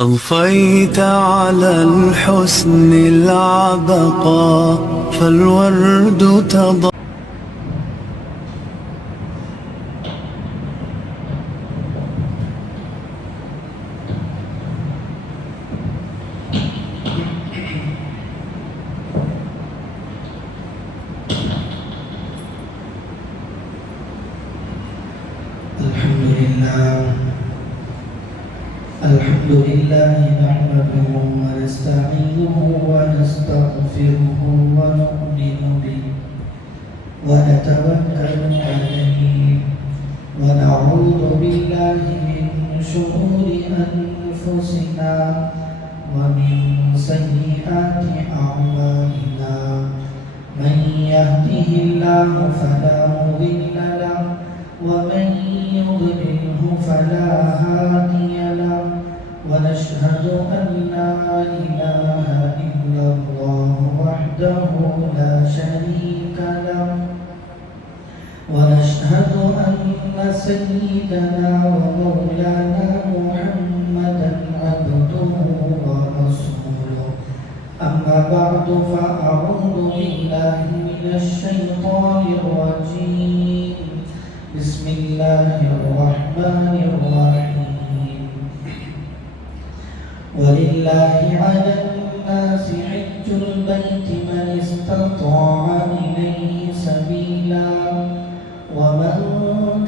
أضفيت على الحسن العبقى فالورد تضاء. الحمد لله نحمده ونستعينه ونستغفره ونؤمن به ونتوكل عليه ونعوذ بالله من شرور أنفسنا ومن سيئات أعمالنا. من يهده الله فلا مضل له ومن يضلله فلا هادي له. ونشهد أن لا إله إلا الله وحده لا شريك له. ونشهد أن سيدنا ومولانا محمدا عبده ورسوله. أما بعد فأعوذ بالله من الشيطان الرجيم. بسم الله الرحمن الرحيم. ولله على الناس حج البيت من استطاع إليه سبيلا ومن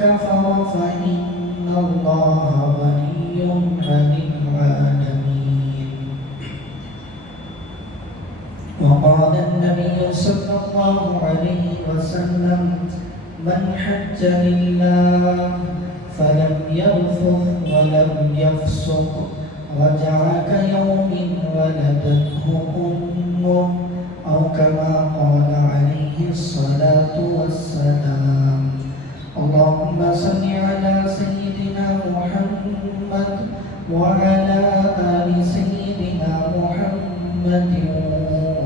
كفر فإن الله غني عن العالمين. وقال النبي صلى الله عليه وسلم: من حج لله فلم يرفث ولم يفسق رجع كيوم ولدته أمه، أو كما قال عليه الصلاة والسلام. اللهم صل على سيدنا محمد وعلى آل سيدنا محمد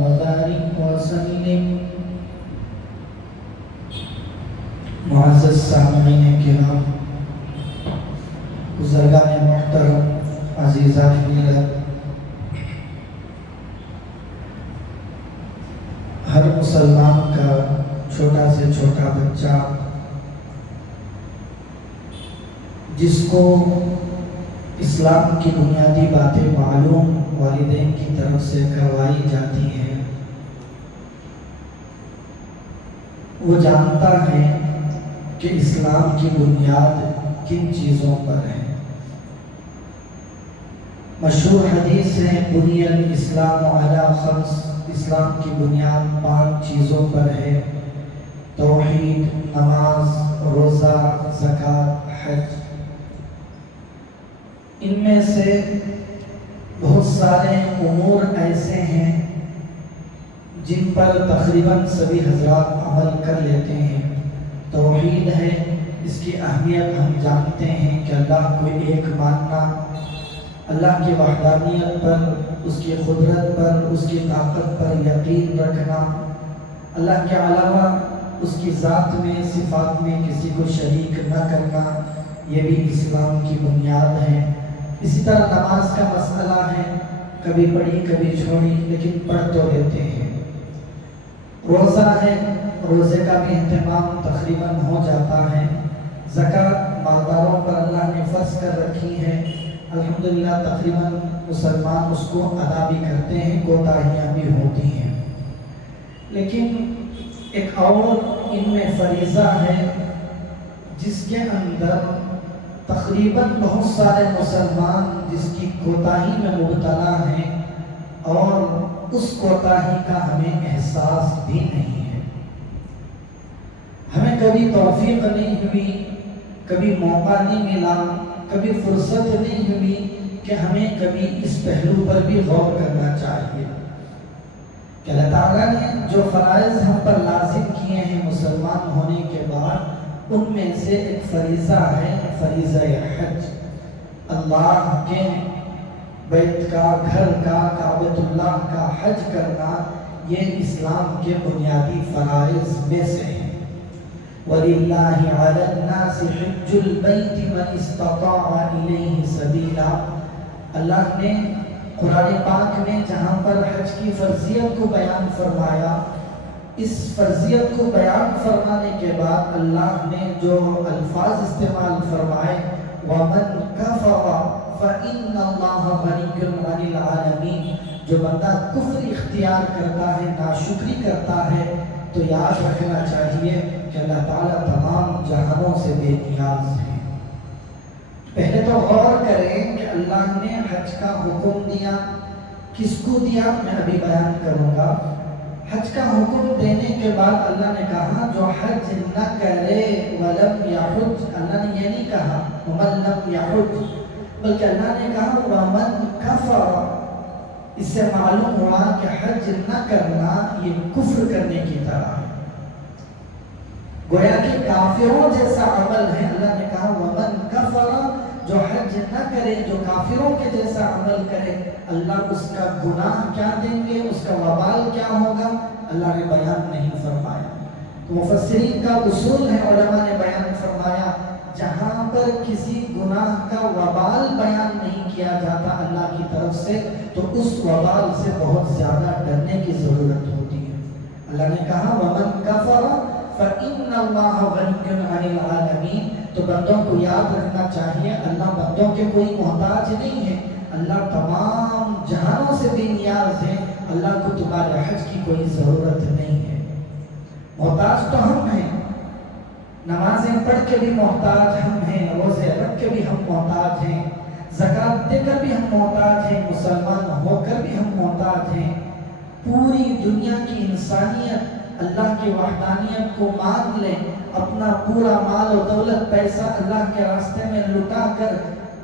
وبارك وسلم. معزز سامعین کرام، بزرگان محترم، عزیزان ملت، ہر مسلمان کا چھوٹا سے چھوٹا بچہ جس کو اسلام کی بنیادی باتیں معلوم والدین کی طرف سے کروائی جاتی ہیں، وہ جانتا ہے کہ اسلام کی بنیاد کن چیزوں پر ہے۔ مشہور حدیث ہے: بنی الاسلام علی خمس، اسلام کی بنیاد 5 چیزوں پر ہے: توحید، نماز، روزہ، زکوٰۃ، حج۔ ان میں سے بہت سارے امور ایسے ہیں جن پر تقریباً سبھی حضرات عمل کر لیتے ہیں۔ توحید ہے، اس کی اہمیت ہم جانتے ہیں کہ اللہ کو ایک ماننا، اللہ کی وحدانیت پر، اس کی قدرت پر، اس کی طاقت پر یقین رکھنا، اللہ کے علاوہ اس کی ذات میں، صفات میں کسی کو شریک نہ کرنا، یہ بھی اسلام کی بنیاد ہے۔ اسی طرح نماز کا مسئلہ ہے، کبھی پڑھی کبھی چھوڑی لیکن پڑھ تو لیتے ہیں۔ روزہ ہے، روزے کا بھی اہتمام تقریباً ہو جاتا ہے۔ زکوٰۃ مالداروں پر اللہ نے فرض کر رکھی ہے، الحمدللہ تقریباً مسلمان اس کو ادا بھی کرتے ہیں، کوتاہیاں بھی ہوتی ہیں۔ لیکن ایک اور ان میں فریضہ ہے جس کے اندر تقریباً بہت سارے مسلمان جس کی کوتاہی میں مبتلا ہیں، اور اس کوتاہی کا ہمیں احساس بھی نہیں ہے۔ ہمیں کبھی توفیق نہیں ہوئی، کبھی موقع نہیں ملا، کبھی فرصت نہیں ہوئی کہ ہمیں کبھی اس پہلو پر بھی غور کرنا چاہیے کہ اللہ تعالیٰ نے جو فرائض ہم پر لازم کیے ہیں مسلمان ہونے کے بعد، ان میں سے ایک فریضہ ہے، فریضہ حج۔ اللہ کے بیت کا، گھر کا، کعبۃ اللہ کا حج کرنا، یہ اسلام کے بنیادی فرائض میں سے ہے۔ وَلِلَّهِ عَلَى النَّاسِ حِجُّ الْبَيْتِ مَنِ اسْتَطَاعَ إِلَيْهِ سَبِيلًا۔ اللہ نے قرآن پاک میں جہاں پر حج کی فرضیت کو بیان فرمایا، اس فرضیت کو بیان فرمانے کے بعد اللہ نے جو الفاظ استعمال فرمائے وَمَنْ كَفَرَ فَإِنَّ اللَّهَ غَنِيٌّ عَنِ الْعَالَمِينَ، جو بندہ کفر اختیار کرتا ہے، ناشکری کرتا ہے، تو یاد رکھنا چاہیے کہ اللہ تعالیٰ تمام جہانوں سے بے نیاز ہے۔ پہلے تو غور کریں کہ اللہ نے حج کا حکم دیا کس کو دیا، میں ابھی بیان کروں گا۔ حج کا حکم دینے کے بعد اللہ نے کہا جو حج نہ کرے ولم یحج، اللہ نے یہ نہیں کہا ومن لم یحج، بلکہ اللہ نے کہا ومن کفر۔ اس سے معلوم ہوا کہ حج نہ کرنا یہ کفر کرنے کی طرح ہے، گویا کہ کافروں جیسا عمل ہے۔ اللہ نے کہا ومن کفر، جو حج نہ کرے، جو کافروں کے جیسا عمل کرے، اللہ اس کا گناہ کیا دیں گے، اس کا وبال کیا ہوگا، اللہ نے بیان نہیں فرمایا۔ تو مفسرین کا اصول ہے، علماء نے بیان فرمایا جہاں پر کسی گناہ کا وبال بیان نہیں کیا جاتا اللہ کی طرف سے، تو اس وبال سے بہت زیادہ ڈرنے کی ضرورت ہوتی ہے۔ اللہ نے کہا وَمَنْ كَفَرَ فَإِنَّ اللَّهَ غَنِيٌّ عَنِ الْعَالَمِينَ، تو بندوں کو یاد رکھنا چاہیے اللہ بندوں کے کوئی محتاج نہیں ہے، اللہ تمام جہانوں سے بے نیاز ہے، اللہ کو تمہارے حج کی کوئی ضرورت نہیں ہے۔ محتاج تو ہم ہیں، نمازیں پڑھ کے بھی محتاج ہم ہیں، روزے رکھ کے بھی ہم محتاج ہیں، زکوٰۃ دے کر بھی ہم محتاج ہیں، مسلمان ہو کر بھی ہم محتاج ہیں۔ پوری دنیا کی انسانیت اللہ کی وحدانیت کو مان لے، اپنا پورا مال و دولت پیسہ اللہ کے راستے میں لٹا کر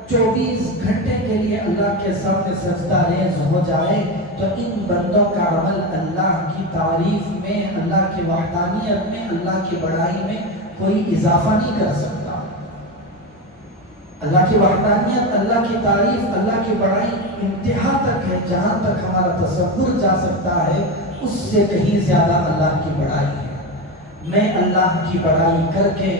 24 گھنٹے کے لیے اللہ کے سامنے سجدہ ریز ہو جائے، تو ان بندوں کا عمل اللہ کی تعریف میں، اللہ کی وحدانیت میں، اللہ کی بڑائی میں کوئی اضافہ نہیں کر سکتا۔ اللہ کی وحدانیت، اللہ کی تعریف، اللہ کی بڑائی انتہا تک ہے، جہاں تک ہمارا تصور جا سکتا ہے اس سے کہیں زیادہ اللہ کی بڑائی ہے۔ میں اللہ کی بڑائی کر کے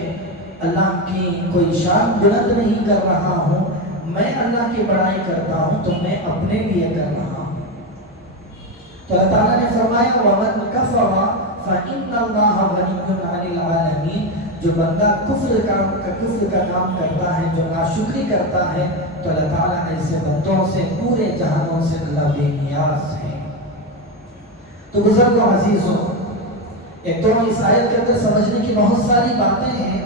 اللہ کی کوئی شان بلند نہیں کر رہا ہوں، میں اللہ کی بڑائی کرتا ہوں تو میں اپنے لیے کر رہا ہوں۔ تو اللہ تعالیٰ نے فرمایا وَمَنْ كَفَرَ فَإِنَّ اللَّهَ غَنِيٌّ عَنِ الْعَالَمِينَ، جو بندہ کفر کا کام کرتا ہے، جو ناشکری کرتا ہے، تو اللہ تعالیٰ ایسے بندوں سے، پورے جہانوں سے اللہ بے نیاز ہے۔ تو بزرگوں عزیزوں، ایک تو اس آیت کے اندر سمجھنے کی بہت ساری باتیں ہیں۔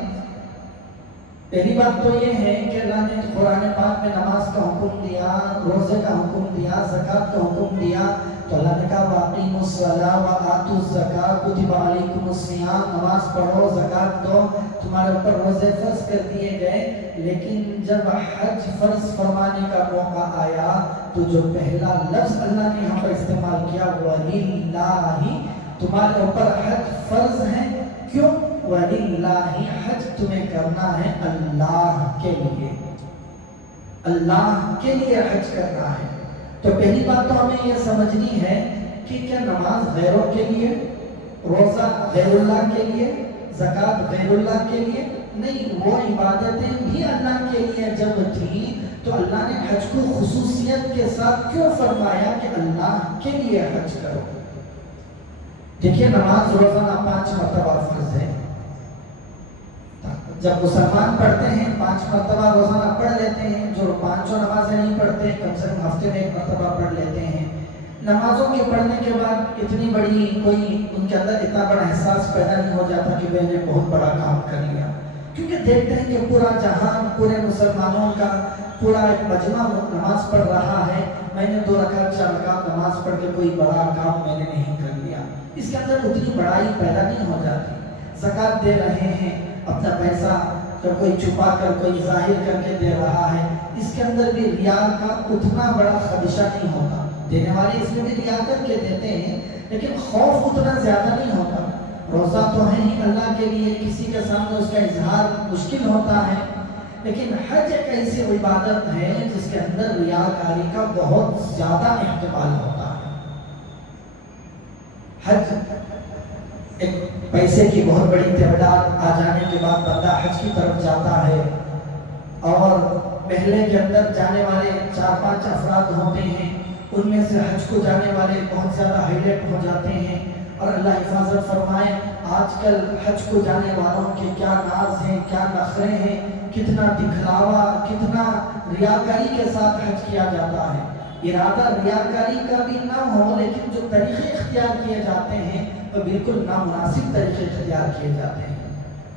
پہلی بات تو یہ ہے کہ اللہ نے قرآن پاک میں نماز کا حکم دیا، روزے کا حکم دیا، زکوٰۃ کا حکم دیا، تو اللہ نے کہا وَأَقِیمُوا الصَّلَاةَ وَآتُوا الزَّکَاةَ کُتِبَ عَلَیکُمُ الصِّیَامُ، نماز پڑھو، زکوٰۃ دو، تمہارے اوپر روزے فرض کر دیے گئے۔ لیکن جب حج فرض فرمانے کا موقع آیا تو جو پہلا لفظ اللہ نے یہاں پر استعمال کیا وَلِلَّهِ، تمہارے اوپر حج فرض ہے، کیوں؟ وَلِلَّهِ، حج تمہیں کرنا ہے اللہ کے لیے، اللہ کے لیے حج کرنا ہے۔ تو پہلی بات تو ہمیں یہ سمجھنی ہے کہ کیا نماز غیروں کے لیے، روزہ غیر اللہ کے لیے، زکوٰۃ غیر اللہ کے لیے نہیں، وہ عبادتیں بھی اللہ کے لیے جب تھی تو اللہ نے حج کو خصوصیت کے ساتھ کیوں فرمایا کہ اللہ کے لیے حج کرو۔ دیکھیے نماز روزانہ 5 مرتبہ فرض ہے، جب مسلمان پڑھتے ہیں 5 مرتبہ روزانہ پڑھ لیتے ہیں، جو 5 نمازیں نہیں پڑھتے کم سے کم ہفتے میں 1 مرتبہ پڑھ لیتے ہیں۔ نمازوں کے پڑھنے کے بعد اتنی بڑی کوئی ان کے اندر اتنا بڑا احساس پیدا نہیں ہو جاتا کہ میں نے بہت بڑا کام کر لیا، کیونکہ دیکھتے ہیں کہ پورا جہان، پورے مسلمانوں کا پورا ایک مجمع نماز پڑھ رہا ہے، میں نے 2 رکعت 4 رکعت نماز پڑھ کے کوئی بڑا کام میں نے نہیں کر لیا، اس کے اندر اتنی بڑائی پیدا نہیں ہو جاتی۔ زکوٰۃ دے رہے ہیں، اپنا پیسہ کوئی چھپا کر کوئی ظاہر کر کے دے رہا ہے، اس کے اندر بھی ریاء کا اتنا بڑا خدشہ نہیں ہوتا، دینے والے اس میں بھی ریاء کر کے دیتے ہیں لیکن خوف اتنا زیادہ نہیں ہوتا۔ روزہ تو ہے ہی اللہ کے لیے، کسی کے سامنے اس کا اظہار مشکل ہوتا ہے، لیکن حج ایک ایسی عبادت ہے جس کے اندر ریاکاری کا بہت زیادہ احتمال ہوتا ہے۔ حج ایک پیسے کی بہت بڑی تعداد آ جانے کے بعد بندہ حج کی طرف جاتا ہے، اور محلے کے اندر جانے والے 4-5 افراد ہوتے ہیں، ان میں سے حج کو جانے والے بہت زیادہ ہائی لائٹ ہو جاتے ہیں، اور اللہ حفاظت فرمائے آج کل حج کو جانے والوں کے کیا ناز ہیں، کیا نخرے ہیں، کتنا دکھلاوا، کتنا ریاکاری کے ساتھ حج کیا جاتا ہے۔ ارادہ ریاکاری کا بھی نہ ہو، لیکن جو طریقے اختیار کیے جاتے ہیں وہ بالکل نامناسب طریقے اختیار کیے جاتے ہیں۔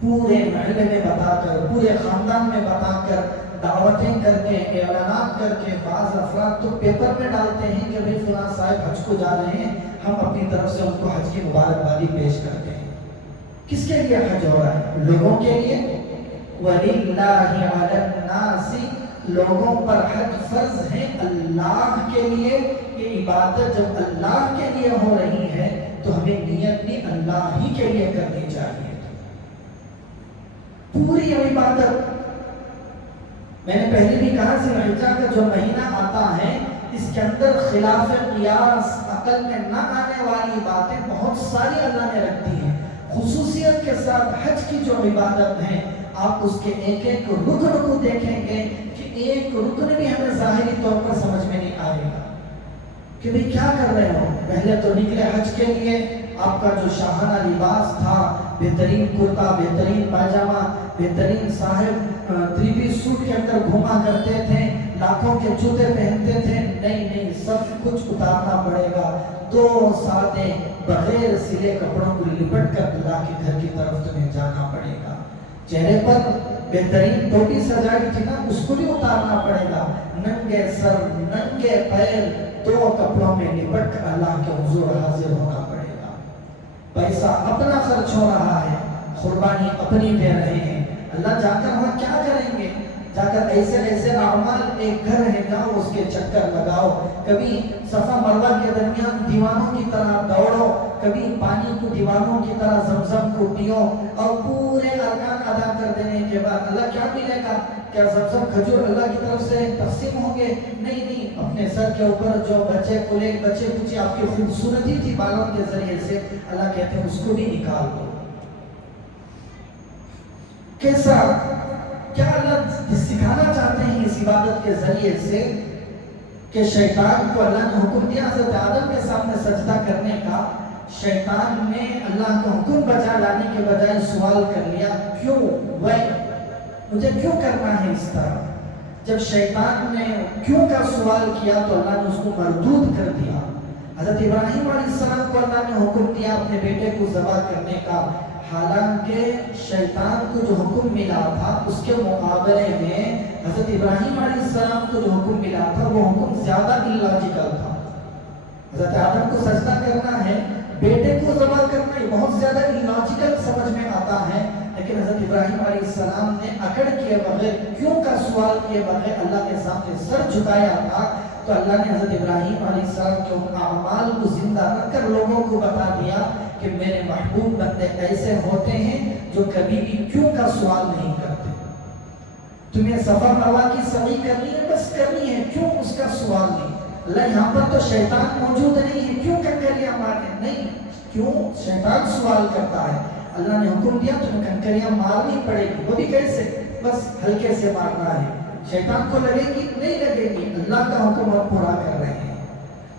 پورے محلے میں بتا کر، پورے خاندان میں بتا کر، دعوتیں کر کے، اعلانات کر کے، بعض افراد تو پیپر میں ڈالتے ہیں کہ بھئی فلاں صاحب حج کو جا رہے ہیں، ہم اپنی طرف سے ان کو حج کی مبارکبادی پیش کرتے ہیں۔ کس کے لیے حج ہو رہا ہے؟ لوگوں کے لیے۔ وَلِلَّهِ عَلَى النَّاسِ، لوگوں پر حج فرض ہے اللہ کے لیے۔ یہ عبادت جب اللہ کے لیے ہو رہی ہے تو ہمیں نیت بھی اللہ ہی کے لیے کرنی چاہیے۔ پوری عبادت، میں نے پہلے بھی کہا ذی الحجہ کا جو مہینہ آتا ہے اس کے اندر خلاف قیاس، عقل میں نہ آنے والی باتیں بہت ساری اللہ نے رکھ دی ہیں۔ خصوصیت کے ساتھ حج کی جو عبادت ہے، آپ اس کے ایک ایک رکن کو دیکھیں گے کہ ایک رکن بھی ہمیں ظاہری طور پر سمجھ میں نہیں آئے گا کہ بھئی کیا کر رہے ہو۔ پہلے تو نکلے حج کے لیے، آپ کا جو شاہانہ لباس تھا، بہترین کرتا، بہترین پاجامہ، بہترین صاحب 3 پیس سوٹ کے اندر گھوما کرتے تھے، لاکھوں کے جوتے پہنتے تھے۔ نہیں، سب کچھ اتارنا پڑے گا۔ 2 سادے بغیر سلے کپڑوں کو لپٹ کر اللہ کے گھر کی طرف تمہیں جانا پڑے گا۔ چہرے پر بہترین ٹوپی سجائی تھی نا، اس کو بھی اتارنا پڑے گا۔ ننگے سر، ننگے پیر، 2 کپڑوں میں لپٹ کر اللہ کے حضور حاضر ہونا پڑے گا۔ پیسہ اپنا خرچ ہو رہا ہے، قربانی اپنی دے رہے ہیں۔ اللہ جا کر وہاں کیا کریں گے؟ جا کر ایسے اعمال، ایک گھر ہے جاؤ اس کے چکر لگاؤ، کبھی صفا مروہ کے درمیان دیوانوں کی طرح دوڑو، کبھی پانی کو دیوانوں کی طرح زمزم کو پیو، اور پورے ارکان ادا کر دینے کے بعد اللہ کیا ملے گا؟ کیا زمزم کھجور اللہ کی طرف سے تقسیم ہوں گے؟ نہیں، اپنے سر کے اوپر جو بچے کچھ آپ کی خوبصورتی تھی بالوں کے ذریعے سے، اللہ کہتے ہیں اس کو بھی نکال دو۔ کیسا، کیا اللہ سکھانا چاہتے ہیں اس عبادت کے ذریعے سے کہ شیطان کو اللہ نے حکم دیا حضرت آدم کے سامنے سجدہ کرنے کا، شیطان نے اللہ کا حکم بجا لانے کے بجائے سوال کر لیا، کیوں مجھے کیوں کرنا ہے اس طرح؟ جب شیطان نے کیوں کا سوال کیا تو اللہ نے اس کو مردود کر دیا۔ حضرت ابراہیم علیہ السلام کو اللہ نے حکم دیا اپنے بیٹے کو ذبح کرنے کا، حالانکہ شیطان کو جو حکم ملا تھا اس کے مقابلے میں حضرت ابراہیم علیہ السلام کو جو حکم ملا تھا وہ حکم زیادہ اللاجیکل تھا۔ حضرت آدم کو سجدہ کرنا ہے، بیٹے کو ذبح کرنا یہ بہت زیادہ اللاجیکل سمجھ میں آتا ہے، لیکن حضرت ابراہیم علیہ السلام نے اکڑ کیے بغیر، کیوں کا سوال کیے بغیر اللہ کے سامنے سر جھکایا تھا، تو اللہ نے حضرت ابراہیم علیہ السلام کے ان اعمال کو زندہ رکھ کر لوگوں کو بتا دیا کہ میرے محبوب بندے ایسے ہوتے ہیں جو کبھی بھی کیوں کا سوال نہیں کرتے۔ تمہیں صفا مروہ کی سعی کرنی ہے، بس کرنی ہے، کیوں اس کا سوال نہیں۔ اللہ یہاں پر تو شیطان موجود نہیں ہے، کیوں کنکریاں مارنے نہیں، کیوں شیطان سوال کرتا ہے۔ اللہ نے حکم دیا تمہیں کنکریاں مارنی پڑے گی، وہ بھی کیسے؟ بس ہلکے سے مارنا ہے۔ شیطان کو لگے گی نہیں لگے گی، اللہ کا حکم ہم پورا کر رہے ہیں۔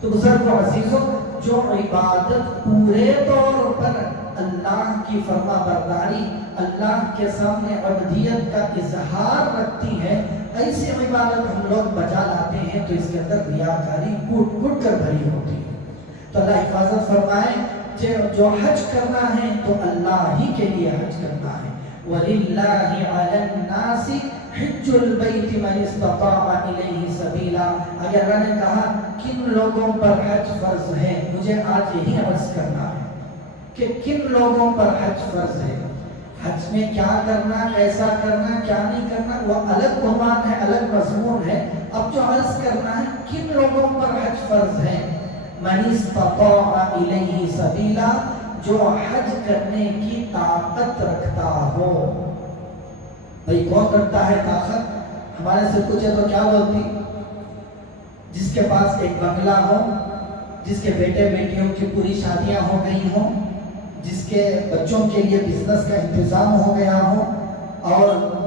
تو بزرگ و عزیزوں، جو عبادت پورے طور پر اللہ کی فرما برداری، اللہ کے سامنے عبودیت کا اظہار رکھتی ہے، ایسی عبادت ہم لوگ بجا لاتے ہیں تو اس کے اندر ریاکاری کوٹ کوٹ کر بھری ہوتی ہے۔ تو اللہ حفاظت فرمائے، جو حج کرنا ہے تو اللہ ہی کے لیے حج کرنا ہے۔ وَلِلَّهِ عَلَى النَّاسِ حِجُّ الْبَيْتِ مَنِ اسْتَطَاعَ إِلَيْهِ سَبِيلًا۔ اگر اللہ نے کہا کن لوگوں پر حج فرض ہے، مجھے آج یہی عرض کرنا ہے کہ کن لوگوں پر حج فرض ہے، حج میں کیا کرنا، کیسا کرنا، کیا نہیں کرنا، وہ الگ عنوان ہے، الگ مضمون ہے۔ اب جو عرض کرنا ہے کن لوگوں پر حج فرض ہے، من استطاع الیہ سبیلا، جو حج کرنے کی طاقت رکھتا ہو۔ بھئی کون رکھتا ہے طاقت؟ ہمارے سے پوچھے تو کیا بولتی؟ جس کے پاس ایک بنگلہ ہو، جس کے بیٹے بیٹیوں کی پوری شادیاں ہو گئی ہوں، جس کے بچوں کے لیے بزنس کا انتظام ہو گیا ہو، اور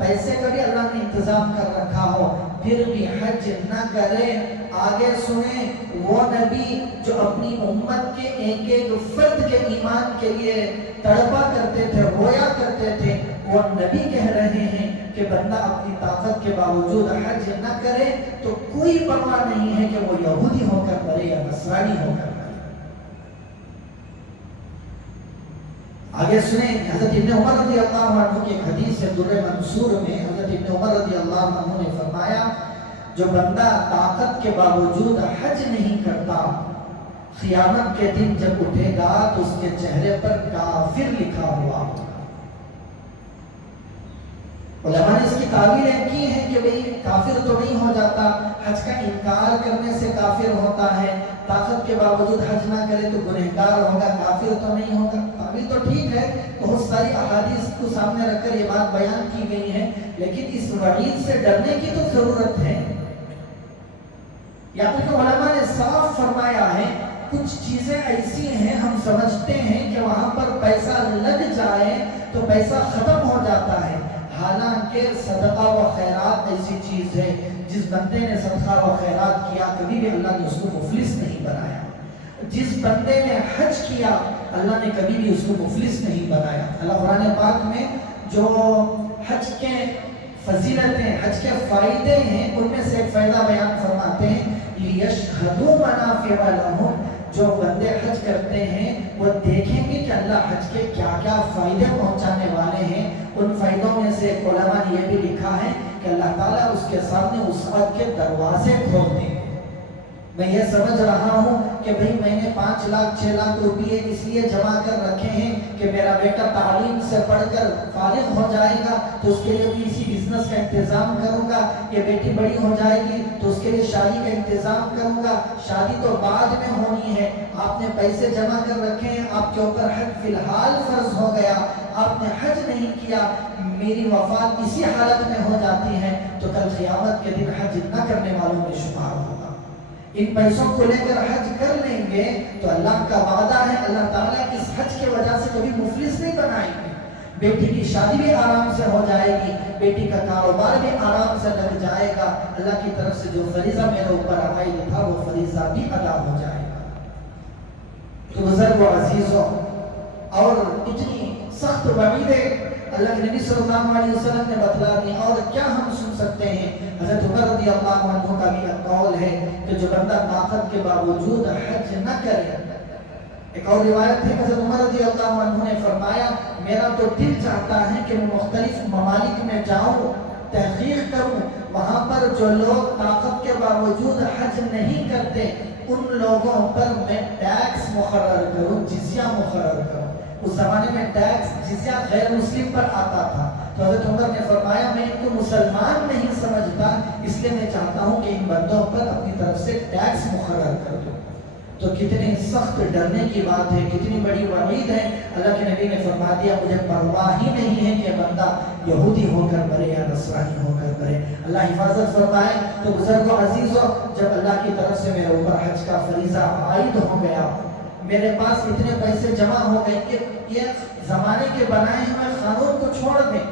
پیسے کا بھی اللہ نے انتظام کر رکھا ہو، پھر بھی حج نہ کرے. آگے سنیں، وہ نبی جو اپنی امت کے ایک ایک فرد کے ایمان کے لیے تڑپا کرتے تھے، رویا کرتے تھے، وہ نبی کہہ رہے ہیں کہ بندہ اپنی طاقت کے باوجود حج نہ کرے تو کوئی پرواہ نہیں ہے کہ وہ یہودی ہو کر مرے یا نصرانی ہو کر مرے. آگے سنیں، حضرت ابن عمر رضی اللہ عنہ کی ایک حدیث ہے در منصور میں. حضرت ابن عمر رضی اللہ عنہ نے فرمایا، جو بندہ طاقت کے باوجود حج نہیں کرتا، قیامت کے دن جب اٹھے گا تو اس کے چہرے پر کافر لکھا ہوا ہوگا. علماء نے اس کی تعبیریں کی ہیں کہ بھئی کافر تو نہیں ہو جاتا، حج کا انکار کرنے سے کافر ہوتا ہے، طاقت کے باوجود حج نہ کرے تو گنہگار ہوگا، کافر تو نہیں ہوگا. تعبیر تو ٹھیک ہے، بہت ساری احادیث کو سامنے رکھ کر یہ بات بیان کی گئی ہے، لیکن اس وعید سے ڈرنے کی تو ضرورت ہے. یا پھر علماء نے صاف فرمایا ہے، کچھ چیزیں ایسی ہیں ہم سمجھتے ہیں کہ وہاں پر پیسہ لگ جائے تو پیسہ ختم ہو جاتا ہے، حالانکہ صدقہ و خیرات ایسی چیز ہے جس بندے نے صدقہ و خیرات کیا کبھی بھی اللہ نے اس کو مفلس نہیں بنایا. جس بندے نے حج کیا اللہ نے کبھی بھی اس کو مفلس نہیں بنایا. اللہ قرآن پاک میں جو حج کے فضیلتیں، حج کے فائدے ہیں، ان میں سے ایک فائدہ بیان فرماتے ہیں، لِيَشْهَدُوا مَنَافِعَ لَهُمْ. جو بندے حج کرتے ہیں وہ دیکھیں گے کہ اللہ حج کے کیا کیا فائدے پہنچانے والے ہیں. ان فائدوں میں سے علماء نے یہ بھی لکھا ہے کہ اللہ تعالیٰ اس کے سامنے وسعت کے دروازے کھول دیں گے. میں یہ سمجھ رہا ہوں کہ بھئی میں نے 5 لاکھ 6 لاکھ روپئے اس لیے جمع کر رکھے ہیں کہ میرا بیٹا تعلیم سے پڑھ کر فارغ ہو جائے گا تو اس کے لیے بھی اسی بزنس کا انتظام کروں گا. یہ بیٹی بڑی ہو جائے گی تو اس کے لیے شادی کا انتظام کروں گا. شادی تو بعد میں ہونی ہے، آپ نے پیسے جمع کر رکھے ہیں، آپ کے اوپر حج فی الحال فرض ہو گیا، آپ نے حج نہیں کیا، میری وفات اسی حالت میں ہو جاتی ہے تو کل قیامت کے دن حج نہ کرنے والوں میں شمار ہوگا. ان پیسوں کو لے کر حج کر لیں گے تو اللہ کا وعدہ ہے، اللہ تعالیٰ اس حج کی وجہ سے کبھی مفلس نہیں بنائیں گے. بیٹی کی شادی بھی آرام سے ہو جائے گی، بیٹی کا کاروبار بھی آرام سے لگ جائے گا. اللہ کی طرف سے جو فریضہ میرے اوپر عائد تھا وہ فریضہ بھی ادا ہو جائے گا. تو بزرگ و عزیزوں، اور اتنی سخت وعیدیں اللہ کے نبی صلی اللہ علیہ وسلم نے بتلا دی، اور کیا ہم سن سکتے ہیں. حضرت عمر رضی اللہ عنہ کا بھی قول ہے کہ جو بندہ طاقت کے باوجود حج نہ کرے. ایک اور روایت ہے کہ حضرت عمر رضی اللہ عنہ نے فرمایا، میرا تو دل چاہتا ہے کہ میں مختلف ممالک میں جاؤں، تحقیق کروں، وہاں پر جو لوگ طاقت کے باوجود حج نہیں کرتے ان لوگوں پر میں ٹیکس مقرر کروں، جزیہ مقرر کروں. اس زمانے میں ٹیکس جزیہ غیر مسلم پر آتا تھا، تو حضرت عمر نے فرمایا میں ان کو مسلمان نہیں سمجھتا، اس لیے میں چاہتا ہوں کہ ان بندوں پر اپنی طرف سے ٹیکس مقرر کر دوں. تو کتنی سخت ڈرنے کی بات ہے، کتنی بڑی وعید ہے. اللہ کے نبی نے فرما دیا مجھے پرواہ ہی نہیں ہے کہ بندہ یہودی ہو کر مرے یا نصرانی ہو کر مرے. اللہ حفاظت فرمائے. تو بزرگوں عزیزوں، جب اللہ کی طرف سے میرے اوپر حج کا فریضہ عائد ہو گیا، میرے پاس اتنے پیسے جمع ہو گئے کہ یہ زمانے کے بنائے ہوئے قانون کو چھوڑ دیں.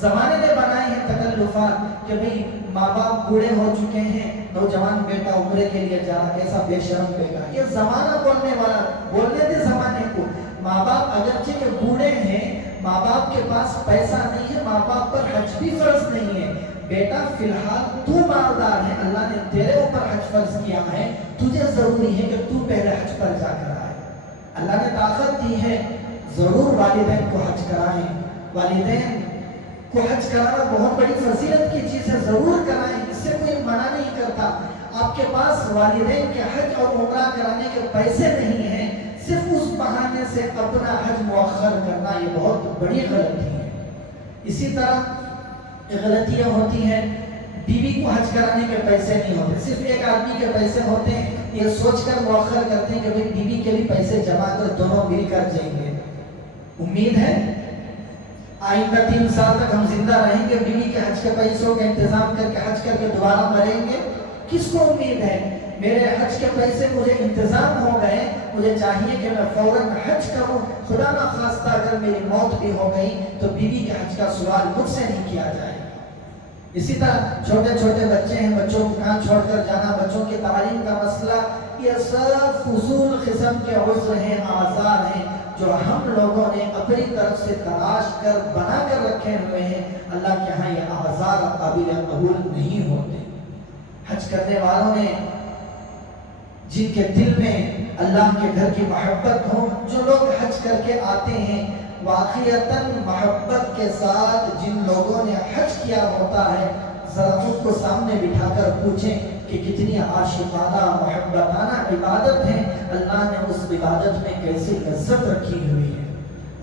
زمانے نے بنائے ہیں تکلفات کہ بھئی ماں باپ بوڑھے ہو چکے ہیں، نوجوان بیٹا عمرے کے لیے جا رہا، کیسا بے شرم بیٹا. یہ زمانہ بولنے والا، بولنے دے زمانے کو. ماں باپ اگرچہ کہ بوڑھے ہیں، ماں باپ کے پاس پیسہ نہیں ہے، ماں باپ پر حج بھی فرض نہیں ہے. بیٹا فی الحال تو مالدار ہے، اللہ نے تیرے اوپر حج فرض کیا ہے، تجھے ضروری ہے کہ تو پہلے حج پر جا کر آئے. اللہ نے طاقت دی ہے، ضرور والدین کو حج کرائیں. والدین کو حج کرانا بہت بڑی فضیلت کی چیز ہے، ضرور کرائیں، اس سے کوئی منع نہیں کرتا. آپ کے پاس والدین کے حج اور عمرہ کرانے کے پیسے نہیں ہیں، صرف اس بہانے سے اپنا حج مؤخر کرنا یہ بہت بڑی غلطی ہے. اسی طرح غلطیاں ہوتی ہیں، بیوی کو حج کرانے کے پیسے نہیں ہوتے، صرف ایک آدمی کے پیسے ہوتے ہیں. یہ سوچ کر مؤخر کرتے ہیں کہ بھئی بیوی کے بھی پیسے جمع کر دونوں مل کر جائیں گے. امید ہے آئندہ 3 سال تک ہم زندہ رہیں گے، بیوی کے حج کے پیسوں کا انتظام کر کے حج کر کے دوبارہ مریں گے؟ کس کو امید ہے؟ میرے حج کے پیسے مجھے انتظام ہو گئے، مجھے چاہیے کہ میں فوراً حج کروں. خدا نخواستہ اگر میری موت بھی ہو گئی تو بیوی کے حج کا سوال مجھ سے نہیں کیا جائے گا. اسی طرح چھوٹے چھوٹے بچے ہیں، بچوں کو کہاں چھوڑ کر جانا، بچوں کی تعلیم کا مسئلہ، یہ سب فضول قسم کے عذر ہیں، آزار ہیں جو ہم لوگوں نے اپنی طرف سے تلاش کر بنا کر رکھے ہوئے ہیں۔ اللہ کے ہاں یہ آزار قابل قبول نہیں ہوتے۔ حج کرنے والوں نے جن کے دل میں اللہ کے گھر کی محبت ہو، جو لوگ حج کر کے آتے ہیں، واقعتاً محبت کے ساتھ جن لوگوں نے حج کیا ہوتا ہے، ذرا ان کو سامنے بٹھا کر پوچھیں کہ کتنی عاشقانہ محبتانہ عبادت ہے، اللہ نے اس عبادت میں کیسی لذت رکھی ہوئی ہے۔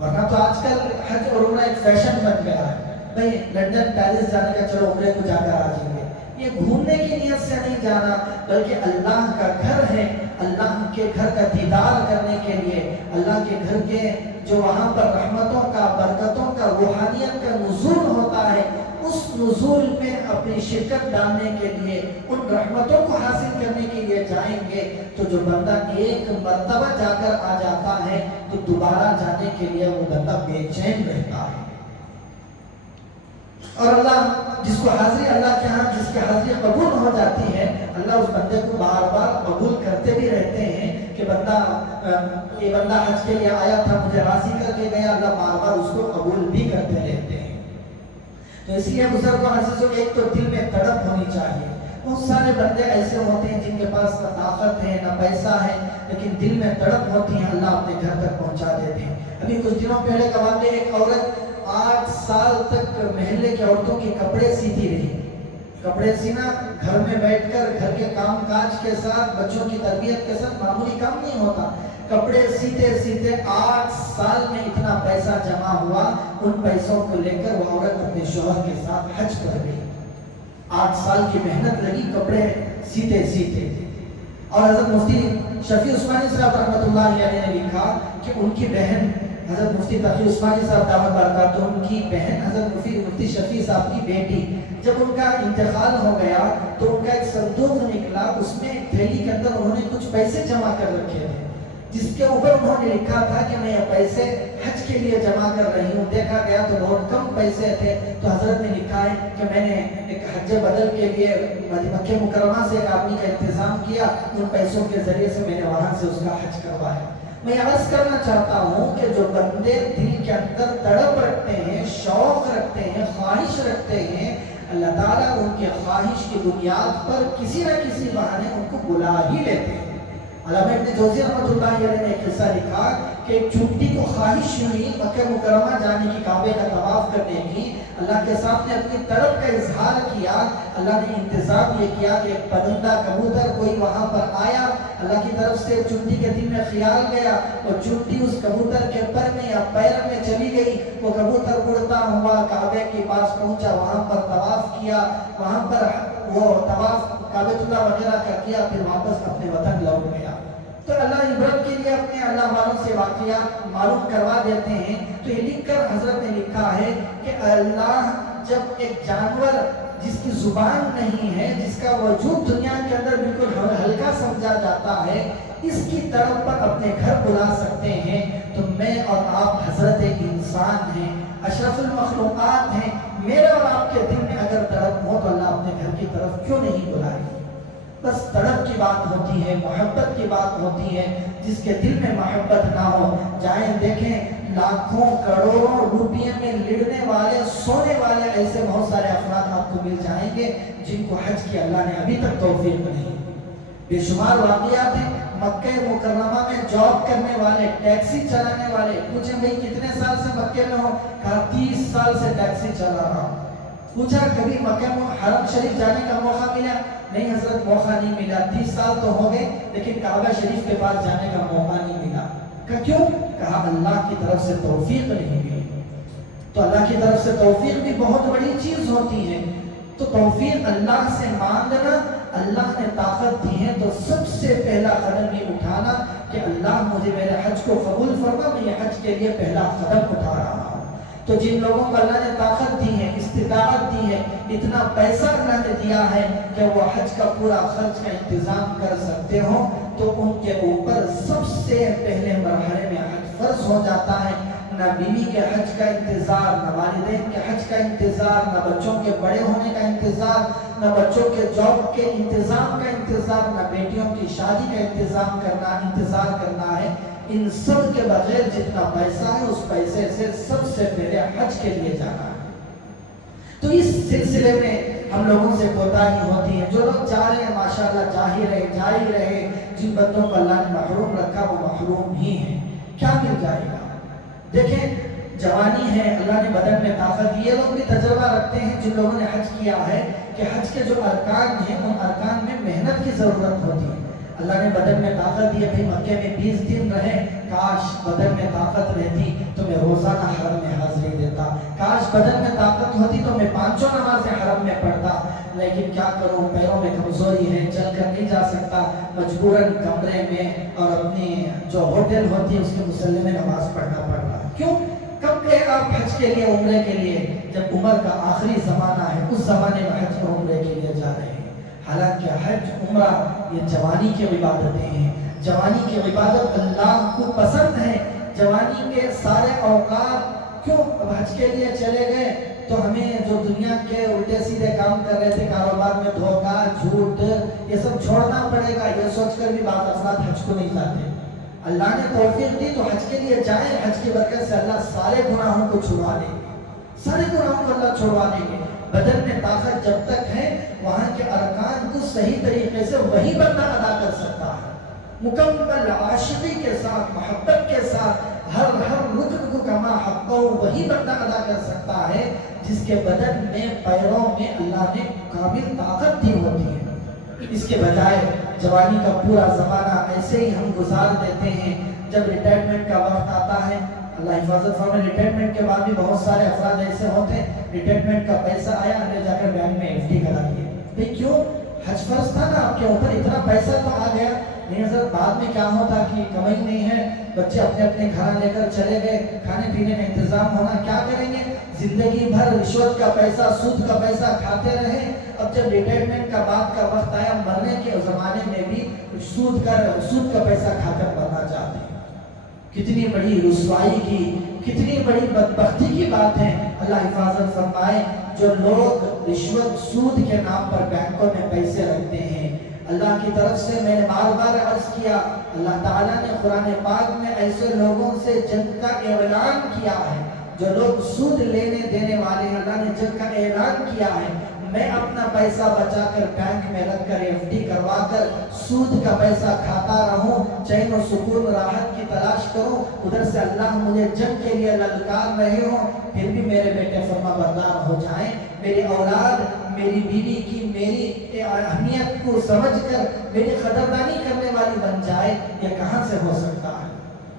ورنہ تو آج کل حج اور عمرہ ایک فیشن بن گیا ہے، بھئی لندن پیرس جانے کا، چلو عمرے کو جا کر آ جائیں گے۔ یہ گھومنے کی نیت سے نہیں جانا، بلکہ اللہ کا گھر ہے، اللہ کے گھر کا دیدار کرنے کے لیے، اللہ کے گھر کے جو وہاں پر رحمتوں کا، برکتوں کا، روحانیت کا نزول ہوتا ہے، اس نزول میں اپنی شرکت ڈالنے کے لیے، ان رحمتوں کو حاصل کرنے کے لیے جائیں گے۔ تو جو بندہ ایک مرتبہ جا کر آ جاتا ہے تو دوبارہ جانے کے لیے وہ بندہ بے چین رہتا ہے۔ اور اللہ جس کو حاضری، اللہ کے ہاں جس کی حاضری قبول ہو جاتی ہے، اللہ اس بندے کو بار بار قبول کرتے بھی رہتے ہیں کہ یہ بندہ حج کے لیے آیا تھا، مجھے راضی کر کے گیا، اللہ بار بار اس کو قبول بھی کرتے رہتے ہیں۔ تو اس لیے بزرگوں عزیزوں، ایک تو دل میں تڑپ ہونی چاہیے۔ بہت سارے بندے ایسے ہوتے ہیں جن کے پاس نہ طاقت ہے نہ پیسہ ہے، لیکن دل میں تڑپ ہوتی ہے، اللہ اپنے گھر تک پہنچا دیتے ہیں۔ ابھی کچھ دنوں پہلے کا واقعہ، ایک عورت 8 سال تک محلے کی عورتوں کے کپڑے سیتی رہی۔ کپڑے سینا گھر میں بیٹھ کر گھر کے کام کاج کے ساتھ، بچوں کی تربیت کے ساتھ معمولی کام نہیں ہوتا۔ کپڑے سیتے سیتے 8 سال میں اتنا پیسہ جمع ہوا، ان پیسوں کو لے کر وہ عورت اپنے شوہر کے ساتھ حج کر گئی۔ 8 سال کی محنت لگی کپڑے سیتے سیتے۔ اور حضرت مفتی شفیع عثمانی صاحب رحمۃ اللہ علیہ نے لکھا کہ ان کی بہن حضرت مفتی تقی عثمانی صاحب دعوت برکاتہ، ان کی بہن حضرت مفتی شفیع صاحب کی بیٹی، جب ان کا انتقال ہو گیا تو ان کا ایک صندوق نکلا، اس میں ایک تھیلی کے اندر انہوں نے کچھ پیسے جمع کر رکھے تھے، جس کے اوپر انہوں نے لکھا تھا کہ میں یہ پیسے حج کے لیے جمع کر رہی ہوں۔ دیکھا گیا تو بہت کم پیسے تھے، تو حضرت نے لکھا ہے کہ میں نے ایک حج بدل کے لیے مکہ مکرمہ سے ایک آدمی کا انتظام کیا، ان پیسوں کے ذریعے سے میں نے وہاں سے اس کا حج کروایا۔ میں عرض کرنا چاہتا ہوں کہ جو بندے دل کے اندر تڑپ رکھتے ہیں، شوق رکھتے ہیں، خواہش رکھتے ہیں، اللہ تعالیٰ ان کے خواہش کی بنیاد پر کسی نہ کسی بہانے ان کو بلا ہی لیتے ہیں۔ علامہ ابن جوزی رحمۃ اللہ علیہ نے ایک قصہ لکھا کہ ایک چونٹی کو خواہش ہوئی مکہ مکرمہ جانے کی، کعبے کا طواف کرنے کی، اللہ کے سامنے اپنی طلب کا اظہار کیا۔ اللہ نے انتظام یہ کیا کہ ایک پرندہ کبوتر کوئی وہاں پر آیا، اللہ کی طرف سے چونٹی کے دل میں خیال گیا اور چونٹی اس کبوتر کے پر میں یا پیر میں چلی گئی۔ وہ کبوتر اڑتا ہوا کعبے کے پاس پہنچا، وہاں پر طواف کیا، وہاں پر وہ طواف کعبۃ اللہ وغیرہ کا کیا، پھر واپس اپنے وطن لوٹ گیا۔ تو اللہ عبرت کے لیے اپنے اللہ والوں سے واقعات معلوم کروا دیتے ہیں۔ تو یہ لکھ کر حضرت نے لکھا ہے کہ اللہ جب ایک جانور جس کی زبان نہیں ہے، جس کا وجود دنیا کے اندر بالکل ہلکا سمجھا جاتا ہے، اس کی طرف پر اپنے گھر بلا سکتے ہیں، تو میں اور آپ حضرت انسان ہیں، اشرف المخلوقات ہیں، میرے اور آپ کے دل میں اگر تڑپ ہو تو اللہ اپنے گھر کی طرف کیوں نہیں بلائے؟ بس تڑپ کی بات ہوتی ہے، محبت کی بات ہوتی ہے۔ جس کے دل میں محبت نہ ہو، جائیں دیکھیں لاکھوں کروڑوں روپیے میں لڑنے والے، سونے والے ایسے بہت سارے افراد آپ کو مل جائیں گے جن کو حج کی اللہ نے ابھی تک توفیق نہیں۔ بے شمار واقعات ہیں، مکہ مکرمہ میں جاب کرنے والے، ٹیکسی چلانے والے، پوچھیں بھئی کتنے سال سے مکے میں ہو؟ کہا 30 سال سے ٹیکسی چلا رہا ہوں۔ پوچھا کبھی مکہ حرم شریف جانے کا موقع ملا؟ نہیں حضرت موقع نہیں ملا، 30 سال تو ہو گئے لیکن کعبہ شریف کے پاس جانے کا موقع نہیں ملا۔ کہا کیوں؟ کہا اللہ کی طرف سے توفیق نہیں ملی۔ تو اللہ کی طرف سے توفیق بھی بہت بڑی چیز ہوتی ہے، تو توفیق اللہ سے مانگنا، اللہ نے طاقت دی ہے تو سب سے پہلا قدم یہ اٹھانا کہ اللہ مجھے میرے حج کو قبول فرما، میں یہ حج کے لیے پہلا قدم اٹھا رہا ہوں۔ تو جن لوگوں کو اللہ نے طاقت دی ہے، استطاعت دی ہے، اتنا پیسہ اللہ نے دیا ہے کہ وہ حج کا پورا خرچ کا انتظام کر سکتے ہوں، تو ان کے اوپر سب سے پہلے مرحلے میں حج فرض ہو جاتا ہے۔ نہ بیوی کے حج کا انتظار، نہ والدین کے حج کا انتظار، نہ بچوں کے بڑے ہونے کا انتظار، نہ بچوں کے جاب کے انتظام کا انتظار، نہ بیٹیوں کی شادی کا انتظار کرنا ہے۔ ان سب کے بغیر جتنا پیسہ ہے اس پیسے سے سب سے پہلے حج کے لیے جانا ہے۔ تو اس سلسلے میں ہم لوگوں سے کوتاہی ہوتی ہے۔ جو لوگ جا رہے ہیں ماشاءاللہ جا ہی رہے، جن بندوں کو اللہ نے محروم رکھا وہ محروم ہی ہیں۔ کیا مل جائے گا؟ دیکھیں جوانی ہے، اللہ نے بدن میں طاقت دی، یہ لوگ بھی تجربہ رکھتے ہیں جن لوگوں نے حج کیا ہے کہ حج کے جو ارکان ہیں ان ارکان میں محنت کی ضرورت ہوتی ہے۔ اللہ نے بدن میں طاقت دی، ابھی مکے میں 20 دن رہے، کاش بدن میں طاقت رہتی تو میں روزانہ حرم میں حاضری دیتا، کاش بدن میں طاقت ہوتی تو میں 5 نمازیں حرم میں پڑھتا، لیکن کیا کروں، پیروں میں کمزوری ہے، چل کر نہیں جا سکتا، مجبوراً کمرے میں اور اپنی جو ہوٹل ہوتی ہے اس کے مصلی میں نماز پڑھنا پڑ رہا ہے۔ کیوں؟ کب گئے آپ حج کے لیے، عمرے کے لیے؟ جب عمر کا آخری زمانہ ہے، اس زمانے میں حج اور عمرے کے لیے جا رہے ہیں۔ حالانکہ حج عمرہ یہ جوانی کی عبادتیں ہیں، جوانی کی عبادت اللہ کو پسند ہے۔ جوانی کے سارے اوقات کیوں حج کے لیے چلے گئے تو ہمیں جو دنیا کے الٹے سیدھے کام کر رہے تھے، کاروبار میں دھوکہ جھوٹ، یہ سب چھوڑنا پڑے گا، یہ سوچ کر بھی بعض افراد حج کو نہیں جاتے۔ اللہ نے توفیق دی تو حج کے لیے جائیں، حج کی برکت سے اللہ سارے گناہوں کو چھڑوا دیں گے، سارے گناہوں کو اللہ چھڑوا دیں گے۔ بدن میں طاقت جب تک ہے وہاں کے ارکان کو صحیح طریقے سے وہی بندہ ادا کر سکتا ہے، مکمل عاشقی کے ساتھ، محبت کے ساتھ، ہر رکن کو کما حق وہی بندہ ادا کر سکتا ہے جس کے بدن میں، پیروں میں اللہ نے کامل طاقت دی ہوتی ہے۔ اس کے بجائے جوانی کا پورا زمانہ ایسے ہی ہم گزار دیتے ہیں، جب ریٹائرمنٹ کا وقت آتا ہے، اللہ حفاظت فرمائے، ریٹائرمنٹ کے بعد بھی بہت سارے افراد ایسے ہوتے ہیں، ریٹائرمنٹ کا پیسہ آیا، ہم نے جا کر بینک میں FD کرا دیا۔ بھئی کیوں؟ حج فرض تھا نا آپ کے اوپر، اتنا پیسہ تو آ گیا۔ نہیں حضرت، بعد میں کیا ہوتا کہ کمائی نہیں ہے، بچے اپنے اپنے گھر لے کر چلے گئے، کھانے پینے کا انتظام ہونا، کیا کریں گے؟ زندگی بھر رشوت کا پیسہ، سود کا پیسہ کھاتے رہے۔ اب جب ریٹائرمنٹ کا بعد کا وقت آیا، مرنے کے زمانے میں بھی سود کا پیسہ کھا کر مرنا چاہتے ہیں۔ کتنی بڑی رسوائی کی، کتنی بڑی بدبختی کی بات ہے۔ اللہ حفاظت فرمائے، جو لوگ رشوت سود کے نام پر بینکوں میں پیسے رکھتے ہیں، اللہ کی طرف سے میں نے بار بار عرض کیا، اللہ تعالیٰ نے قرآن پاک میں ایسے لوگوں سے جنگ کا اعلان کیا ہے، جو لوگ سود لینے دینے والے ہیں، اللہ نے جنگ کا اعلان کیا ہے۔ میں اپنا پیسہ بچا کر بینک میں رکھ کر FD کروا کر سود کا پیسہ کھاتا رہوں، چین و سکون راحت کی تلاش کروں، ادھر سے اللہ مجھے جنگ کے لیے للکار رہے ہوں، پھر بھی میرے بیٹے فرما بردار ہو جائیں، میری اولاد میری بیوی کی میری اہمیت کو سمجھ کر میری قدردانی کرنے والی بن جائے، یہ کہاں سے ہو سکتا ہے؟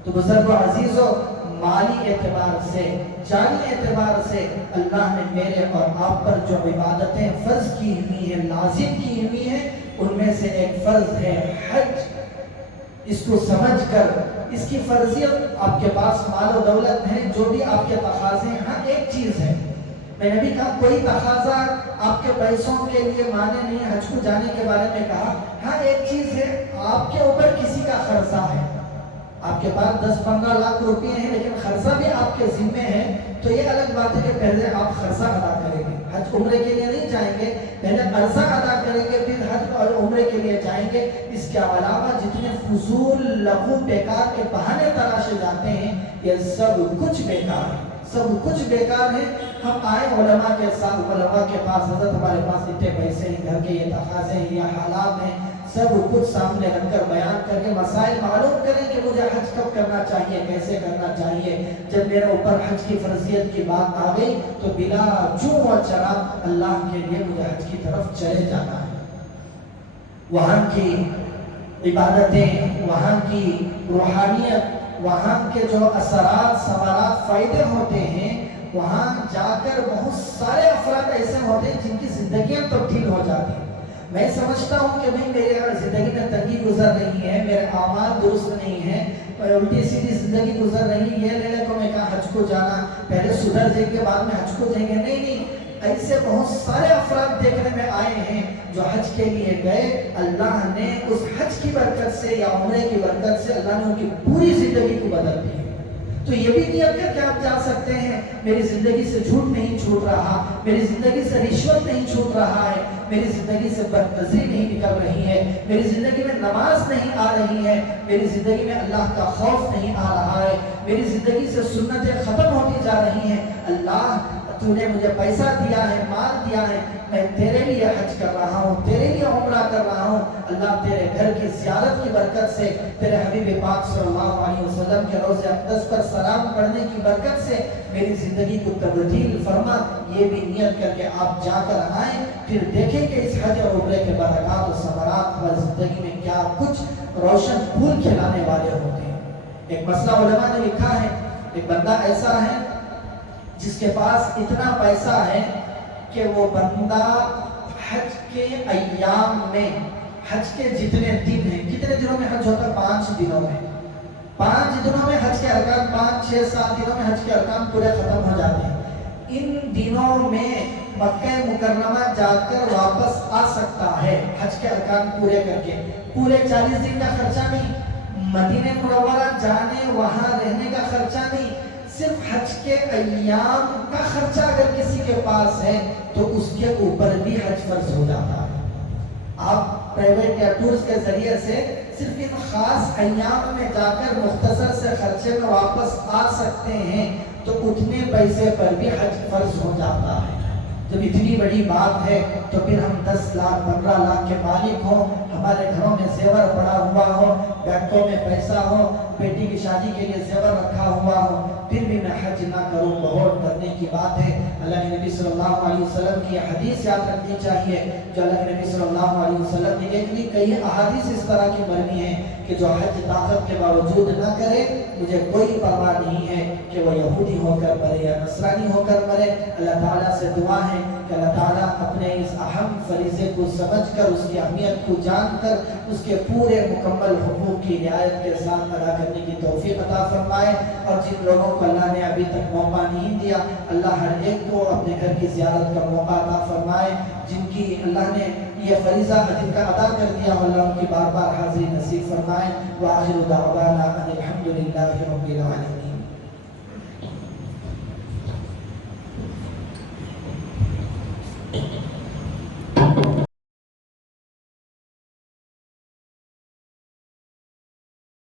تو بزرگ و عزیزو، مالی اعتبار سے، جانی اعتبار سے اللہ نے میرے اور آپ پر جو عبادتیں فرض کی ہوئی ہیں، لازم کی ہوئی ہیں، ان میں سے ایک فرض ہے حج۔ اس کو سمجھ کر، اس کی فرضیت، آپ کے پاس مال و دولت ہے، جو بھی آپ کے تقاضے ہیں، ہاں ایک چیز ہے، میں نے بھی کہا کوئی تقاضا آپ کے پیسوں کے لیے مانے نہیں، حج کو جانے کے بارے میں کہا، ہاں ایک چیز ہے، آپ کے اوپر کسی کا قرضہ ہے، آپ کے پاس 10-15 لاکھ روپے ہیں لیکن خرچہ بھی آپ کے ذمے ہے، تو یہ الگ بات ہے کہ پہلے آپ خرچہ ادا کریں گے، حج عمرے کے لیے نہیں جائیں گے، پہلے قرضہ ادا کریں گے، پھر حج اور عمرے کے لیے جائیں گے۔ اس کے علاوہ جتنے فضول لغو بیکار کے بہانے تراشے جاتے ہیں، یہ سب کچھ بیکار ہے، سب کچھ بیکار ہے۔ ہم آئے علماء کے ساتھ، علماء کے پاس، حضرت ہمارے پاس اتنے پیسے ہیں، گھر کے یہ تقاضے ہیں، یہ حالات ہیں، سب کچھ سامنے رکھ کر بیان کر کے مسائل معلوم کریں کہ مجھے حج کب کرنا چاہیے، کیسے کرنا چاہیے۔ جب میرے اوپر حج کی فرضیت کی بات آ گئی تو بلا چون و چرا اللہ کے لیے مجھے حج کی طرف چلے جانا ہے۔ وہاں کی عبادتیں، وہاں کی روحانیت، وہاں کے جو اثرات، ثمرات، فائدے ہوتے ہیں، وہاں جا کر بہت سارے افراد ایسے ہوتے ہیں جن کی زندگیاں تبدیل ہو جاتی ہیں۔ میں سمجھتا ہوں کہ بھئی میری اگر زندگی میں تنگی گزر رہی ہے، میرے اعمال درست نہیں ہیں، الٹی سیدھی زندگی گزر رہی ہے، لے کو میں کہا حج کو جانا، پہلے سدھر جائیں گے بعد میں حج کو جائیں گے، نہیں، ایسے بہت سارے افراد دیکھنے میں آئے ہیں جو حج کے لیے گئے، اللہ نے اس حج کی برکت سے یا عمرے کی برکت سے اللہ نے ان کی پوری زندگی کو بدل دی۔ تو یہ بھی نیت کر کے آپ جا سکتے ہیں میری زندگی سے جھوٹ نہیں چھوٹ رہا، میری زندگی سے رشوت نہیں چھوٹ رہا ہے، میری زندگی سے بدنظری نہیں نکل رہی ہے، میری زندگی میں نماز نہیں آ رہی ہے، میری زندگی میں اللہ کا خوف نہیں آ رہا ہے، میری زندگی سے سنتیں ختم ہوتی جا رہی ہیں۔ اللہ تو نے مجھے پیسہ دیا ہے، مال دیا ہے، میں تیرے لیے حج کر رہا ہوں، تیرے لیے عمرہ کر رہا ہوں۔ اللہ تیرے گھر کی زیارت کی برکت سے، تیرے حبیب پاک صلی اللہ علیہ وسلم کے روضہ اقدس پر سلام پڑھنے کی برکت سے میری زندگی کو تبدیل فرما۔ یہ بھی نیت کر کے آپ جا کر آئیں، پھر دیکھیں کہ اس حج اور عمرے کے برکات و ثمرات پر زندگی میں کیا کچھ روشن پھول کھلانے والے ہوتے ہیں۔ ایک مسئلہ علماء نے لکھا ہے، ایک بندہ ایسا ہے جس کے پاس اتنا پیسہ ہے کہ وہ بندہ حج کے ایام میں، حج کے جتنے دن ہیں، کتنے دنوں میں حج ہوتا ہے؟ 5 دنوں میں، 5 دنوں میں حج کے ارکان، 5 6 7 دنوں میں حج کے ارکان پورے ختم ہو جاتے ہیں۔ ان دنوں میں مکہ مکرمہ جا کر واپس آ سکتا ہے حج کے ارکان پورے کر کے، پورے 40 دن کا خرچہ نہیں، مدینہ منورہ جانے وہاں رہنے کا خرچہ نہیں، صرف حج کے ایام کا خرچہ اگر کسی کے پاس ہے تو اس کے اوپر بھی حج فرض ہو جاتا ہے۔ آپ پرائیویٹ یا ٹورز کے ذریعے سے صرف ان خاص ایام میں جا کر مختصر سے خرچے میں واپس آ سکتے ہیں، تو اتنے پیسے پر بھی حج فرض ہو جاتا ہے۔ جب اتنی بڑی بات ہے تو پھر ہم 10 لاکھ 15 لاکھ کے مالک ہوں، ہمارے گھروں میں زیور پڑا ہوا ہو، بینکوں میں پیسہ ہو، بیٹی کی شادی کے لیے زیور رکھا ہوا ہو، پھر بھی میں حج نہ کروں، بہت ڈرنے کی بات ہے۔ اللہ کے نبی صلی اللہ علیہ وسلم کی حدیث یاد رکھنی چاہیے، جو اللہ کے نبی صلی اللہ علیہ وسلم نے ایک نہیں کئی احادیث اس طرح کی مرمی ہیں کہ جو حج طاقت کے باوجود نہ کرے، مجھے کوئی پرواہ نہیں ہے کہ وہ یہودی ہو کر مرے یا نصرانی ہو کر مرے۔ اللہ تعالیٰ سے دعا ہے کہ اللہ تعالیٰ اپنے اس اہم فریضے کو سمجھ کر، اس کی اہمیت کو جان کر، اس کے پورے مکمل حقوق کی رعایت کے ساتھ ادا کرنے کی توفیق عطا فرمائے۔ اور جن لوگوں کو اللہ نے ابھی تک موقع نہیں دیا، اللہ ہر ایک کو اپنے گھر کی زیارت کا موقع عطا فرمائے۔ جن کی اللہ نے یہ فریضہ جن کا ادا کر دیا، اللہ ان کی بار بار حاضری نصیب فرمائے۔ وآخر دعوانا ان الحمد للہ رب العالمین۔